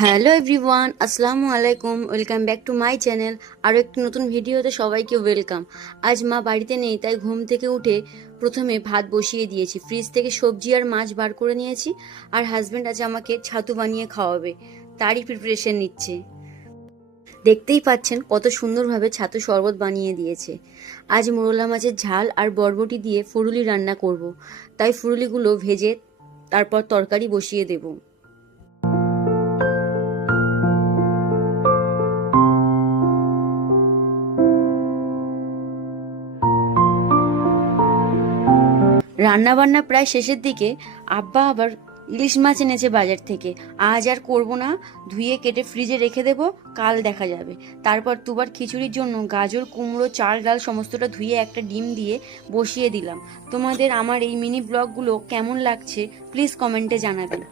Hello everyone, আসসালামু আলাইকুম। Welcome back to my channel. আরও একটি নতুন ভিডিওতে সবাইকে ওয়েলকাম। আজ মা বাড়িতে নেই, তাই ঘুম থেকে উঠে প্রথমে ভাত বসিয়ে দিয়েছি। ফ্রিজ থেকে সবজি আর মাছ বার করে নিয়েছি। আর হাজব্যান্ড আজ আমাকে ছাতু বানিয়ে খাওয়াবে, তারই প্রিপারেশন নিচ্ছে। দেখতেই পাচ্ছেন কত সুন্দরভাবে ছাতু শরবত বানিয়ে দিয়েছে। আজ মোরলা মাছের ঝাল আর বরবটি দিয়ে ফুরুলি রান্না করব, তাই ফুরুলিগুলো ভেজে তারপর তরকারি বসিয়ে দেবো। রান্নাবান্না প্রায় শেষের দিকে। আব্বা আবার ইলিশ মাছ এনেছে বাজার থেকে। আজ আর করব না, ধুয়ে কেটে ফ্রিজে রেখে দেব, কাল দেখা যাবে। তারপর দুবার খিচুড়ির জন্য গাজর, কুমড়ো, চাল, ডাল সমস্তটা ধুয়ে একটা ডিম দিয়ে বসিয়ে দিলাম। তোমাদের আমার এই মিনি ব্লগগুলো কেমন লাগছে প্লিজ কমেন্টে জানাবেন।